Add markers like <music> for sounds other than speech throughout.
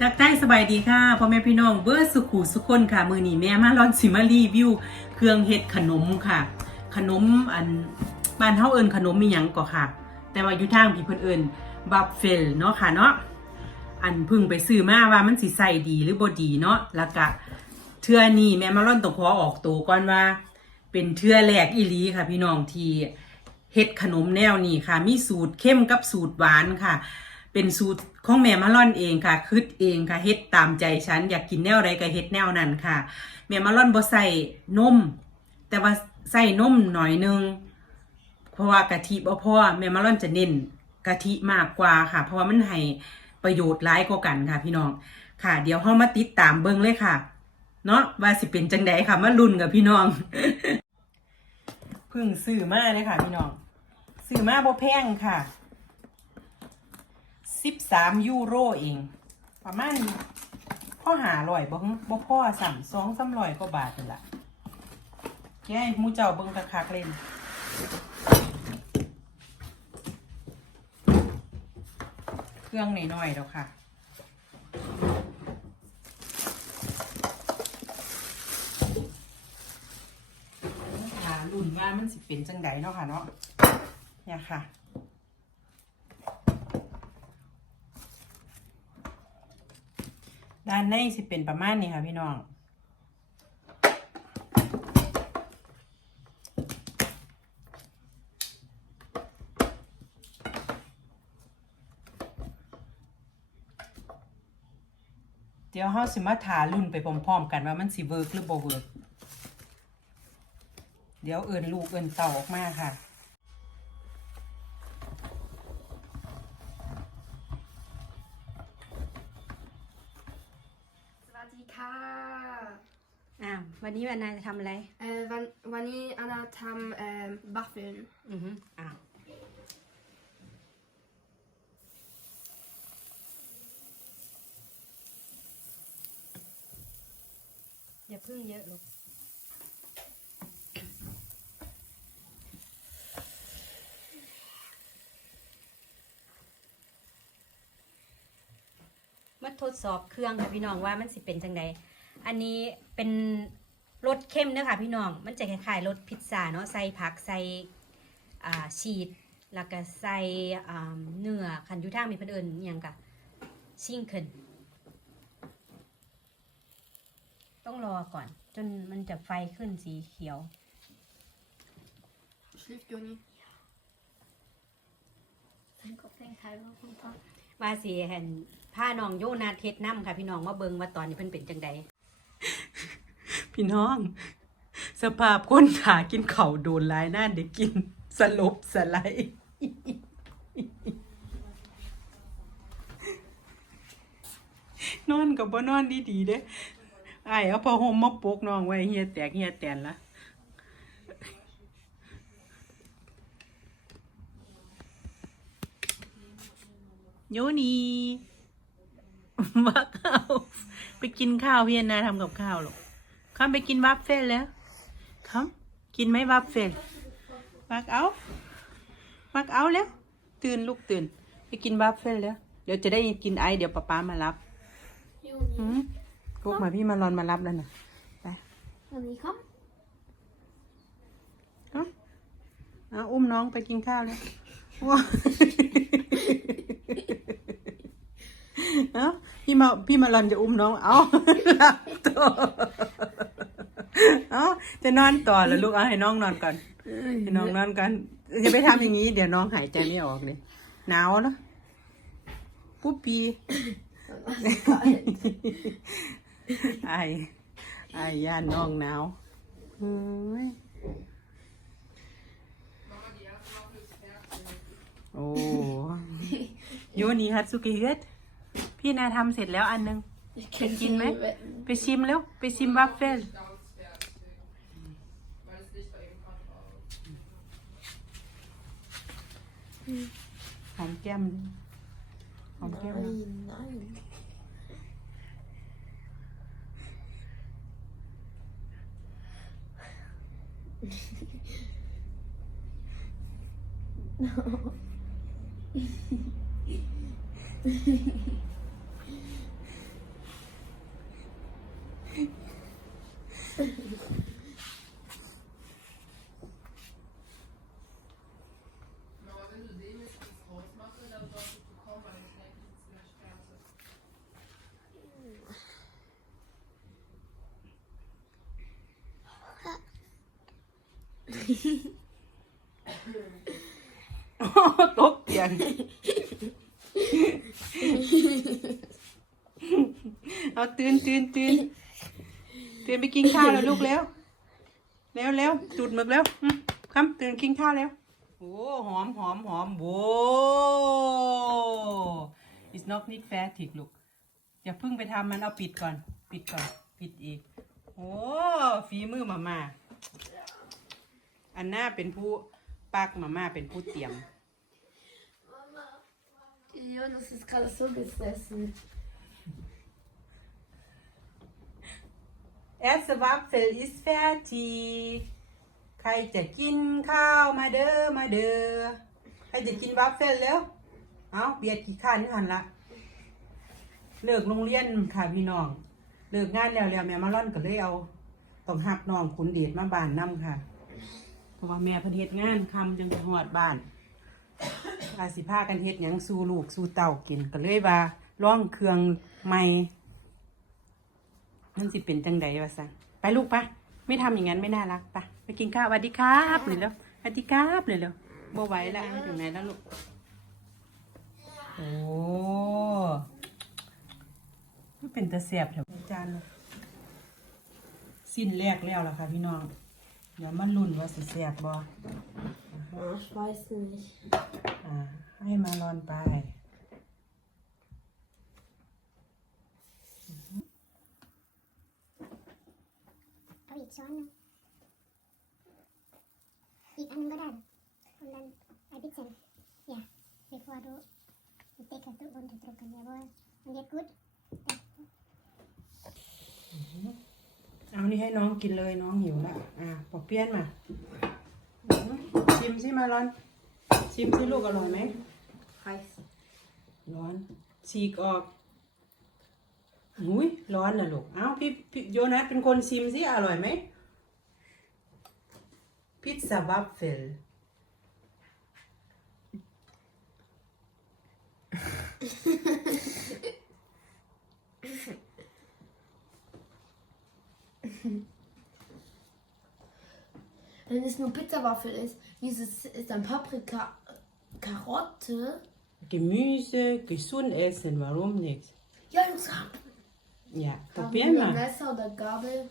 ทักทายสบายดีค่ะพ่อแม่พี่น้องเบอร์สุขุสุคนค่ะ มือนี้แม่มาลอนสิมารีวิว เครื่องเฮ็ดขนมค่ะ ขนมอันบ้านเฮาเอิ้นขนมมีหยังก็ค่ะ แต่ว่าอยู่ทางพี่เพิ่นเอิ้นบัฟเฟลเนาะค่ะเนาะอันพึ่งไปซื้อมาว่ามันสิใส่ดีหรือบ่ดีเนาะแล้วก็เทื่อนี้แม่มาลอนต้องขอออกตัวก่อนว่า เป็นเทื่อแรกอีหลีค่ะ พี่น้องที่เฮ็ดขนมแนวนี้ค่ะ มีสูตรเข้มกับสูตรหวานค่ะ เป็นสูตร ของแม่มาล่อนเองค่ะคิดเองค่ะเฮ็ดตามใจฉัน อยากกินแนวใดก็เฮ็ดแนวนั้นค่ะ แม่มาล่อนบ่ใส่นม แต่ว่าใส่นมหน่อยนึง เพราะว่ากะทิบ่พอแม่มาล่อนจะเน้นกะทิมากกว่าค่ะ เพราะว่ามันให้ประโยชน์หลายกว่ากันค่ะพี่น้องค่ะ เดี๋ยวเฮามาติดตามเบิ่งเลยค่ะ เนาะว่าสิเป็นจังไดค่ะมาลุ้นกับพี่น้องเพิ่งซื้อมาเลยค่ะ พี่น้องซื้อมาบ่แพงค่ะ สิบสามยูโรเอง ประมาณพ่อหาลอยบ่บ่พ่อสั่สองสามลอยกว่าบาทนี่ละแกมูเจ้าเบิ่งคักเล่นเครื่องหน่อยๆแล้วค่ะหารุ่นว่ามันสิเป็นจังใดเนาะค่ะเนาะเนี่ยค่ะ ด้านในสิเป็นประมาณนี้ค่ะพี่น้อง เดี๋ยวเฮาสิมาถารุ่นไปพร้อมๆกันว่ามันสิเวิร์กหรือบ่เวิร์กเดี๋ยวเอินลูกเอินเต่าออกมาค่ะ นนี้วันนายจะทำอะไร เอ่อวันวันนี้อันนาทำเอ่อบัฟฟินอือฮึอ้าวอย่าพึ่งเยอะลูกมาทดสอบเครื่องค่ะพี่น้องว่ามันสิเป็นจังไดอันนี้เป็น รสเข้มเนอะค่ะพี่น้อง มันจะคล้ายๆรสพิซซ่าเนาะ ใส่ผักใส่อ่าชีสแล้วก็ใส่อ่าเนื้อขันอยูทางมีเพิ่นเอิญอหยังกะชิงเคินต้องรอก่อน จนมันจะไฟขึ้นสีเขียว Schläft Joni? ว่าสิเห็นผ้าน้องโยนาเทศน้ำค่ะพี่น้องมาเบิงว่าตอนนี้เพิ่นเป็นจังใด พี่น้อง สภาพคนขากินเข่าโดนลายหน้าเด็กกิน สลบสไลด์นอนกับบ่นอนดีๆเด้ไอ้เอาผ้าห่มมาปกน้องไว้เฮียแตกเฮียแตนละโยนีมาข้าวไปกินข้าวเพี่แอนนาทำกับข้าวหรอก ข้ามไปกินวัฟเฟลแล้วข้ามกินไหมวัฟเฟลมักเอามักเอาแล้ว ตื่นลูกตื่น ไปกินวัฟเฟลแล้ว เดี๋ยวจะได้กินไอซ์เดี๋ยวป๊าป๊ามารับ Joni. อืมพวกมาพี่มารอนมารับแล้วนะไป Joni, kom. เอาเอาอุ้มน้องไปกินข้าวแล้วว้า เอาพี่มาพี่มารอนจะอุ้มน้อง เอาหลับต่อเอาจะนอนต่อแล้วลูกเอาให้น้องนอนก่อนให้น้องนอนก่อนอย่าไปทำอย่างนี้ เดี๋ยวน้องหายใจไม่ออกเลยหนาวแล้วปุ๊บปีไอไอย่านน้องหนาวเฮ้ยโอ้โยนี่ฮัตสุกิเฮด พี่นาทำเสร็จแล้วอันหนึง Ich kann kann sie sie nicht ไปชิมแล้วไปชิมวัฟเฟิลหอมแก้มหอมแก้ม Nein, nein. ตกเตียง เอาตื่นตื่นตื่นตื่นไปกินข้าวแล้วลูกแล้วเร็วเร็วจุดหมึกแล้วอืมคำตื่นกินข้าวแล้วโอ้หอมหอมหอมโว้ it's not need fertig ลูกอย่าเพิ่งไปทำมันเอาปิดก่อน ปิดก่อน ปิดอีก โอ้ฝีมือมามา อันหน้าเป็นผู้ปักมาม่าเป็นผู้เตรียม Jonas ist gerade so besessen. แอสวัฟเฟลอิสแฟทีใครจะกินข้าวมาเด้อมาเด้อ ใครจะกินวัฟเฟลแล้ว เอาเบียดกี่ข้านนี่หันละ เลิกโรงเรียนค่ะพี่น้อง เลิกงานแล้วแล้วแม่มาร่อนก็เลยเอา ต้องหับน้องขุนเดชมาบ้านนํค่ะเพราะว่าแม่เพิ่นเฮ็ดงานคำจังหอดบ้านอาสิพากันเฮ็ดหยังสู่ลูกสู่เต่ากินก็เลยว่าร้องเครื่องใหม่มันสิเป็นจังใดวะซะไปลูกปะไม่ทำอย่างนั้นไม่น่ารักปะไปกินข้าวสวัสดีครับเลยแล้วสวัสดีครับเลยแล้วบ่ไหวแล้วถึงไหนแล้วลูกโอ้มันเป็นตะเสียบแถวจานสิ้นแรกแล้วล่ะค่ะพี่น้อง เดี๋ยวมันลุ่นว่าสิแสบบ่ Oh, ich weiß nicht. อ่า ให้มารอนไป เอาอีกช้อนหนึงอีกอันหนึงก็ได้คนนั้นไอพิเศษ ja bevor du die Decke runterdrücken jawohl und jetzt gut เอานี่ให้น้องกินเลยน้องหิวละอ่าปอกเปี้ยนมาอื้อหือชิมสิมารอน ชิมสิลูกอร่อยไหม Heiß. ร้อนฉีกออกหุยร้อนนะลูก เอ้าพี่พี่โยนัสเป็นคนชิมสิอร่อยไหมพิซซ่าวัฟเฟล es nur Pizzawaffel ist, dieses ist dann Paprika, Karotte. Gemüse, gesund essen, warum nicht? Ja, das haben Ja, wir probier mal. Messer oder Gabel.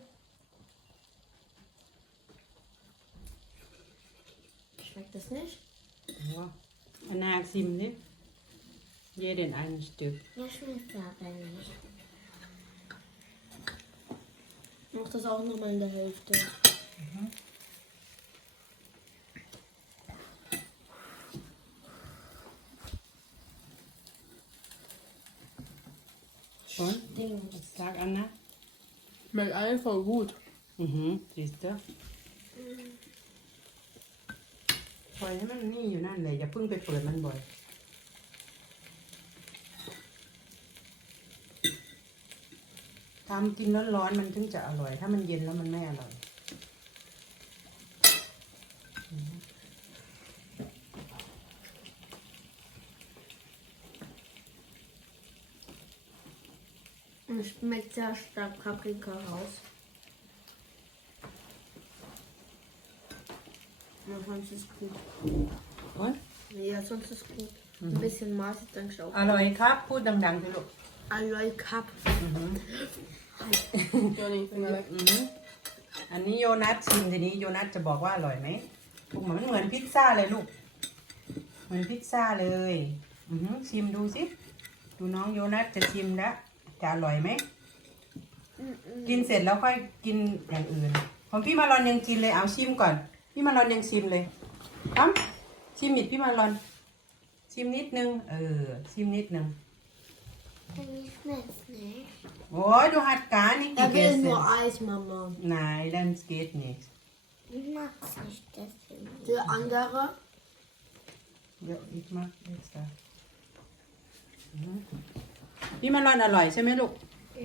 Schmeckt das nicht? Ja. Anna, sieben nicht? Jeden ein Stück. ja schmeckt aber nicht Ich mach das auch nochmal in der Hälfte. Und? Ding. Was sagt Anna? Schmeckt einfach gut. Mhm, siehst du? ปล่อยให้มันนี่อยู่นั่นเลยอย่าเพิ่งไปเปิดมันบ่อย ทำกินร้อนๆมันถึงจะอร่อย ถ้ามันเย็นแล้วมันไม่อร่อย Und es schmeckt sehr stark Paprika raus. Und sonst ist gut. โอ๊ย Ja, sonst ist gut. Ein bisschen Maß ist dann auch. อร่อยครับ พูดดังๆสิลูก Aloy Cup. อือหือ Johnny, Finger weg. อือหืออันนี้โยนัสชิมทีนี้โยนัสจะบอกว่าอร่อยไหมลูกเหมือนเหมือนพิซซ่าเลยลูก เหมือนพิซซ่าเลย อือหือชิมดูสิ ดูน้องโยนัสจะชิมแล้ว จะอร่อยไหม กินเสร็จแล้วค่อยกินอย่างอื่น ของพี่มารอนยังกินเลยเอาชิมก่อน พี่มารอนยังชิมเลยครับชิมอีกพี่มารอน ชิมนิดนึง เออ ชิมนิดนึง Wie schmeckt's nicht? โอ้ยดูหัดการนี่ Er กี่เก will ส nur Eis, Mama. Nein, dann geht nicht. Ich mag's nicht deswegen Der andere. Ja, ich mag extra. Mhm. พี่มันรอนอร่อยใช่ไหมลูก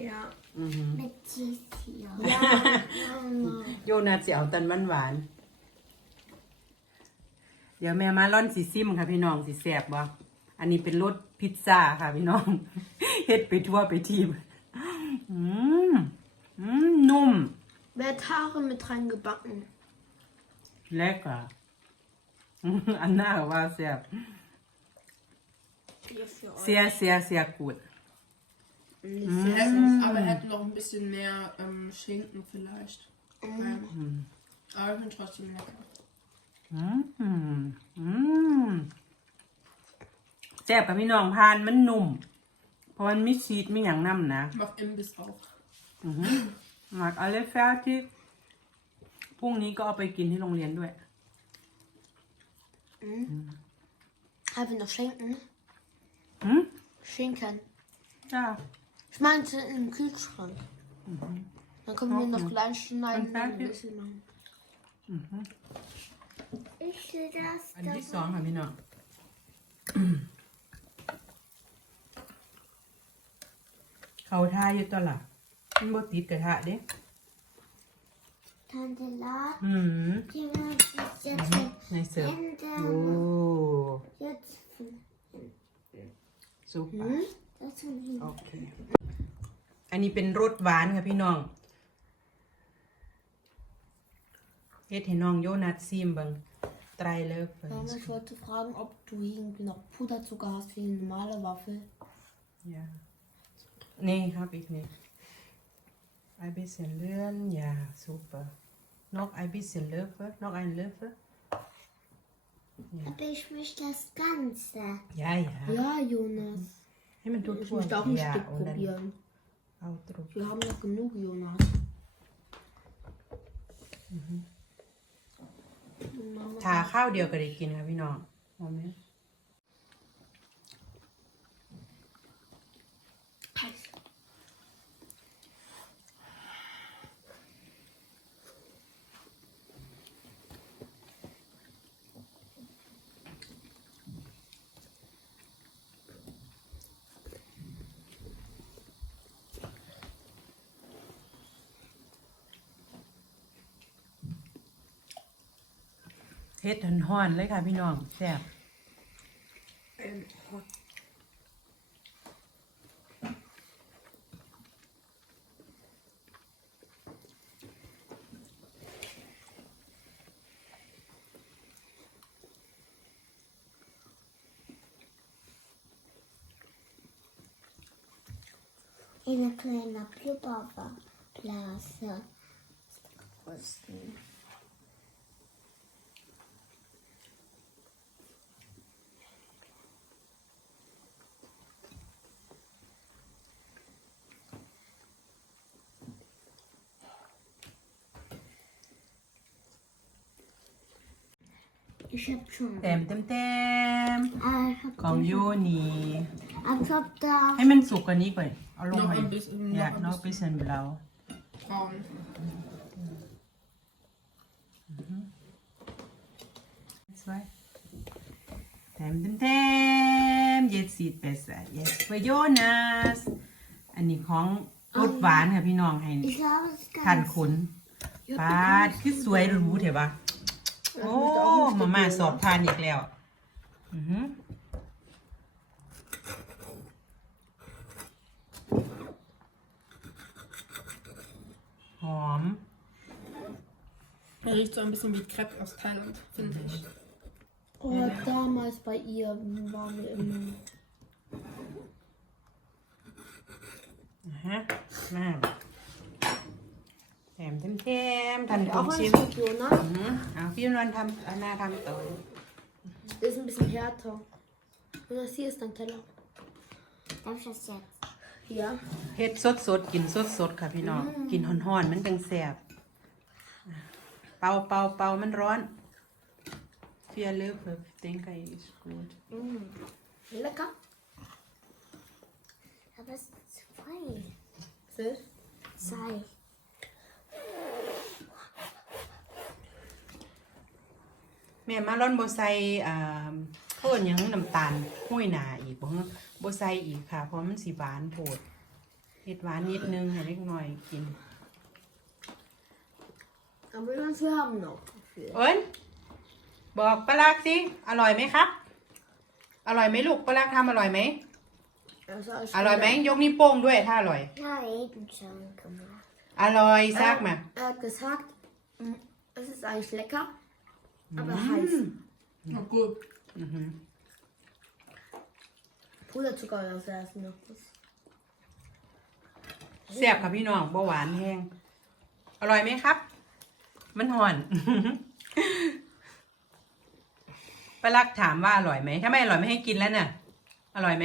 Ja. อือหือ mit Cheese hier Ja, Mama. โยนาจะเอาตันมันหวานๆเดี๋ยวแม่มาร่อนสีซิมค่ะพี่น้องสีแสบบ่อันนี้เป็นรสพิซซ่าค่ะพี่น้อง เฮ็ดไปทั่วไปทีมอืมอืมนุ่ม Wer hat Haare mit reingebacken? lecker อันน่าว่าแสบ Hier für euch. เสียเสียเสียกูด Nicht Mm. sehr Hätten, aber hätten noch ein bisschen mehr ähm, Schinken vielleicht. Ähm, aber ich finde trotzdem lecker. อืมอืมแซ่บกับพี่น้องพานมันนุ่ม เพราะมันมีชีสมีอย่างน้ำนะ Macht Imbiss auch. อือหือหมักอะไรแฟที่พรุ่งนี้ก็เอาไปกินที่โรงเรียนด้วย Haben wir noch Schinken? หืม Schinken. จ้า Ich meinte im Kühlschrank. Mhm. Dann können wir noch gleich schneiden. Und ein bisschen lang. Mhm. Ich sehe das. An die Song, Amina. Khẩu tha như to là Không bớt thịt cái hạ đấy Tante Lara, mhm. die möchte ich jetzt mhm. Nice. ändern. Oh. Jetzt. Super. Mhm. Okay. อเค อันนี้เป็นรสหวานค่ะพี่น้อง เฮ็ดให้น้องโยนัทซิมเบิงไตรเลิฟเฟิ Mama, ich wollte fragen, ob du irgendwie noch Puderzucker hast wie eine normale Waffel. ja nee hab ich nicht ein bisschen Löwen ja super noch ein bisschen Löffel noch ein Löffel Aber ich möchte das Ganze. ja ja Ja, Jonas. ให้มันทั่ว Ich ทั่ว möchte auch ein อย่า Stück เอาดัน probieren. เอาตรุ Wir haben noch genug, Jonas. Mama, ทาข้าวเดียวก็ได้กินค่ะพี่น้องเอาไหม เฮ็ดหันห้อนๆเลยค่ะพี่น้องแซ่บ Eine kleine Blubberblase. Größten. 'Ich แต้มเต็มเต็ม Ah, ich hab ๆของโยนี่ Ich hab da. ให้มันสุกกว่านี้ก่อนเอาลง Noch ไป ein bisschen, อยาก noch น ein อกไปเซนเรา bisschen braun. zwei Tem, tem, tem. Jetzt sieht besser. Jetzt für Jonas. อันนี้ของรสหวานค่ะพี่น้องให้ Ich habe es ทาน ganz. ขนปาดคือสวยหรู้เถอะปะ โอ้มาม่าสอบทานอีกแล้ว อือหือหอม Er riecht so ein bisschen wie Crepe aus Thailand, finde ich. oh, damals bei ihr waren wir immer. นะฮะมา แถมเต็มเต็มๆทัน Auch คุณ ein ชิม Stück, Jonas. อือเอาพี่นอนทำเอาหน้าทำต่อ Ist ein bisschen härter. Jonas, hier ist dein Teller. Darf ich das jetzt? Ja. เฮ็ดสดสดๆกินสดสดๆค่ะพี่น้องกินห่อนๆมันจังแซ่บเป่าเป่าเป่ามันร้อนเฟียเลิฟเฟเต็งไก่ is good Mm. Lecker. Aber es ist zu frei. Süß. Sei. แม่มาร้อนบ่ใส่อ่าเพิ่นหยังน้ำตาลห้วยหนาอีกบ่ฮะบ่ใส่อีกค่ะ เพราะมันสิหวานโพดเฮ็ดหวานนิดนึงให้เล็กน้อยกิน Aber Jonas, wir haben noch viel. เอิญบอกปลาลักสิ อร่อยไหมครับ อร่อยไหมลูกปลาลักทำอร่อยไหม Also, ich อร่อยไหม ยกนิ้วโป้งด้วยถ้าอร่อย Ja, eben schon gemacht. อร่อยซักมา Er hat gesagt, mm, es ist eigentlich lecker, aber heiß. Na gut. อือหือ Puderzucker oder so erst noch. Das แซ่บค่ะพี่น้องเบาหวานแห้ง อร่อยไหมครับ มันห่อนปลาลักถามว่าอร่อยไหม ถ้าไม่อร่อยไม่ให้กินแล้วน่ะ อร่อยไหม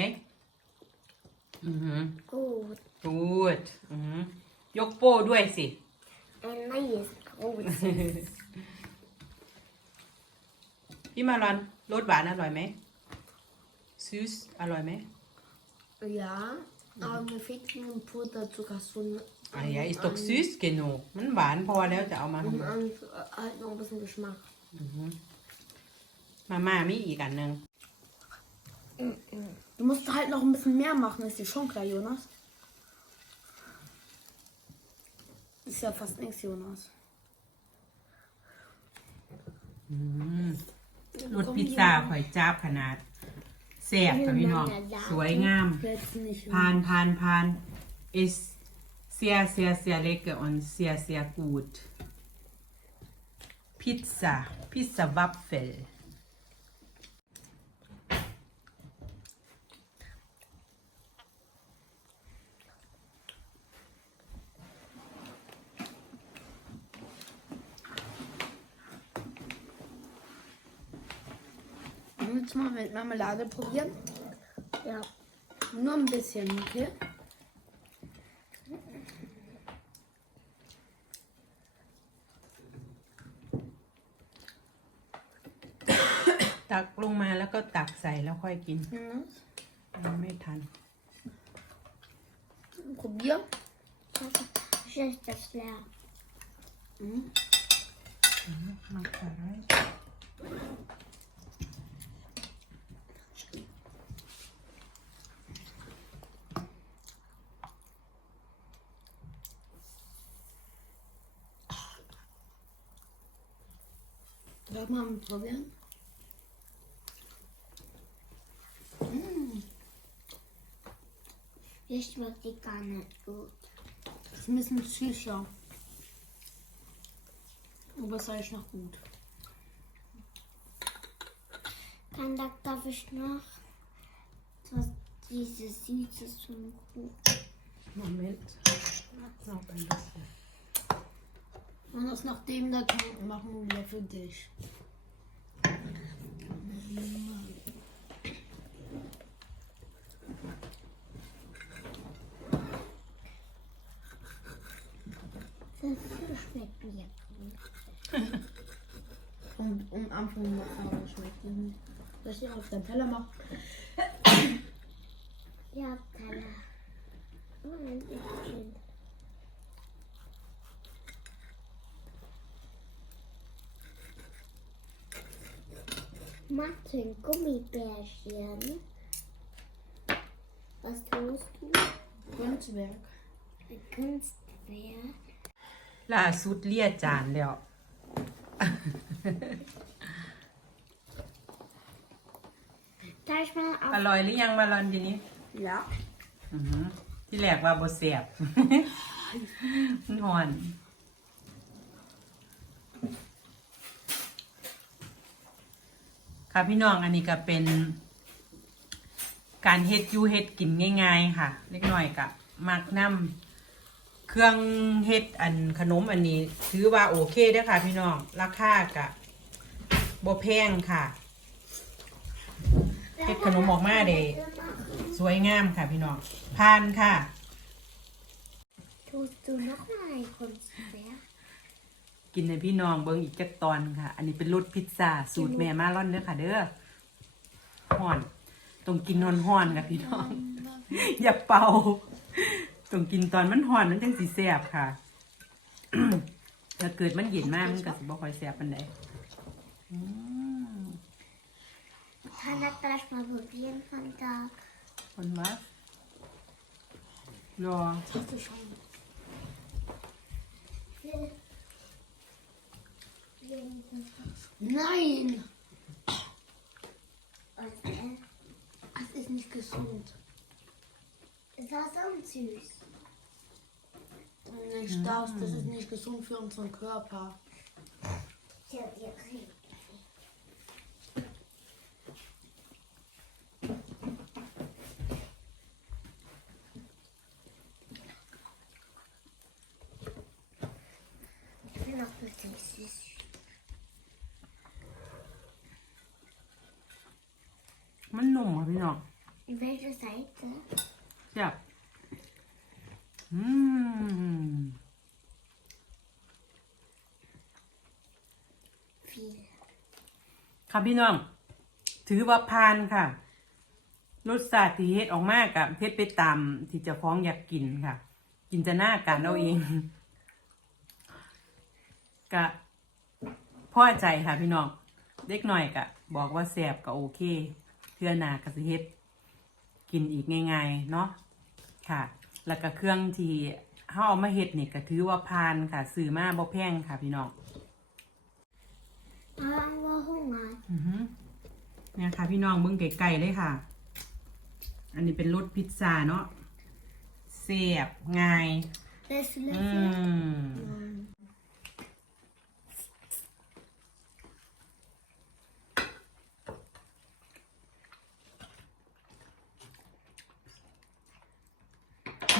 อือหือ Gut. กูดอือหือ ยกโป้ด้วยสิ Ein neues Brot. พี่มารอนรสหวานอร่อยไหมซูสอร่อยไหม Ja, aber mir fehlt nur ein Puderzucker. So ein, อะยาอิสตกซูสเกโนมันหวานพอแล้วจะเอามาทำ und ไม an, halt noch ein bisschen Geschmack. มาม่ามีอีกอันหนึ่ง Du musst halt noch ein bisschen mehr machen, ist dir schon klar, Jonas. Ist ja fast nichts, Jonas. อืมรสพิซซ่าข่อยจ้าบขนาดแซ่บค่ะพี่น้อง สวยงาม Jetzt nicht. พานพานพาน ist sehr sehr sehr lecker und sehr sehr gut Pizza Pizza Waffel Willst du mal mit Marmelade probieren? Ja. Nur ein bisschen, okay? ตักลงมาแล้วก็ตักใส่แล้วค่อยกิน Mhm. มันไม่ทัน Probier. Schlecht das leer. Mhm. มาใส่ไว้ Soll mal probieren? Das schmeckt die gar nicht gut. Das ist ein bisschen süßer. Aber es ist noch gut. Dann da- darf ich noch so diese Süße zum Kuchen. Moment noch ein bisschen Und das nach dem da machen wir für dich. Das schmeckt mir <laughs> gut. Und am Anfang noch schmeckt es nicht. Soll ich auf den Teller machen? Martin, Gummibärchen. Was tust du? Kunstwerk. Ein Kunstwerk. ล่าสุดเลียจานแล้ว Darf ich mal อ auf ร่อยหรือยังมาลอนทีนี้ Ja. อือหือที่แรกว่าบ่แซ่บมันหอน ค่ะพี่น้องอันนี้ก็เป็น การเฮ็ดยูเฮ็ดกินง่าย ๆ ค่ะ เล็กน้อยกับมักน้ำเครื่องเฮ็ดอันขนมอันนี้ ถือว่าโอเคเด้อค่ะ พี่น้องราคากะบ่แพงค่ะเฮ็ดขนมออกมาเด้สวยงามค่ะพี่น้องผ่านค่ะ Tust du noch mal ein Kunstwerk? กินในพี่น้องเบิ้งอีกจักตอนค่ะ อันนี้เป็นรสพิซซ่าสูตรแม่มาร่อนเด้อค่ะ เด้อห่อนต้องกินนอนห่อนๆค่ะพี่น้อง อย่าเป่าต้องกินตอนมันห่อนมันจังสีแซ่บค่ะถ้าเกิดมันเย็นมากมันก็สิบ่ค่อยแซ่บปานใดอืม Kann das gleich mal probieren von da? คนวะรอ Hast du schon. Nein! Das ist nicht gesund. Es war so süß. Nicht das, das ist nicht gesund für unseren Körper. Ja, wir kriegen. Ich noch ein bisschen süß. มันนุ่มค่ะพี่น้อง In welche Seite? แซ่บอืม Viel. ค่ะพี่น้อง ถือว่าพานค่ะ รสชาติที่เฮ็ดออกมากับเฮ็ดไปตามที่เจะฟ้าของอยากกินค่ะจินตนาการเอาเอง กะพ่อใจค่ะพี่น้อง เด็กหน่อยกะ บอกว่าแซ่บก็โอเค เพื่อหนากะสิเฮ็ดกินอีกง่ายๆเนาะค่ะ แล้วก็เครื่องที่เฮาเอามาเฮ็ดนี่ก็ถือว่าผ่านค่ะซื้อมาบ่แพงค่ะพี่น้อง Aber wir Hunger. อือหือเนี่ยค่ะ พี่น้องเบิ่งไกลๆเลยค่ะ อันนี้เป็นรสพิซซ่าเนาะเสียบง่าย Willst du อื Löffel? ม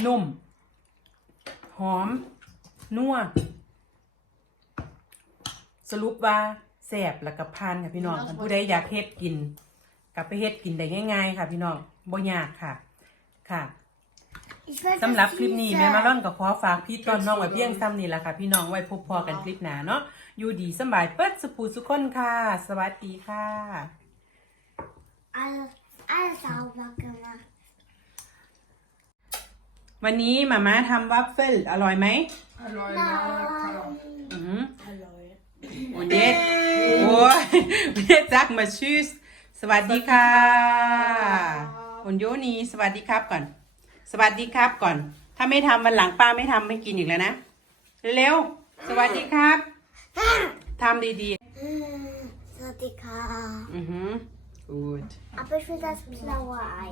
นุ่ม หอม นัว สรุปว่าแสบแล้วก็พานค่ะพี่น้องถ้าผู้ใดอยากเฮ็ดกินกลับไปเฮ็ดกินได้ง่ายๆ ค่ะ พี่น้องบ่ยากค่ะ ค่ะ Ich weiß, สำหรับคลิปนี้แม่มาล่อนนก็ขอฝากพี่ต้นน้องไว้เพียงซ้ำนี่แหละค่ะ พี่น้องไว้พบพอกันคลิปหน้าเนาะอยู่ดีสำบายเปิดสุภูสุขคนค่ะ สวัสดีค่ะ alles, alles sauber gemacht. วันนี้มาม่าทำวัฟเฟิลอร่อยไหม Hallo, lecker. อืม Hallo. Und jetzt, oh, jetzt sag mal Tschüss สวัสดีค่ะคุณโยนีสวัสดีครับก่อน สวัสดีครับก่อน ถ้าไม่ทำวันหลังป้าไม่ทำไม่กินอีกแล้วนะ เร็วๆ สวัสดีครับทำดี Sadika. ๆอือหือ gut Aber ich will das blaue Ei.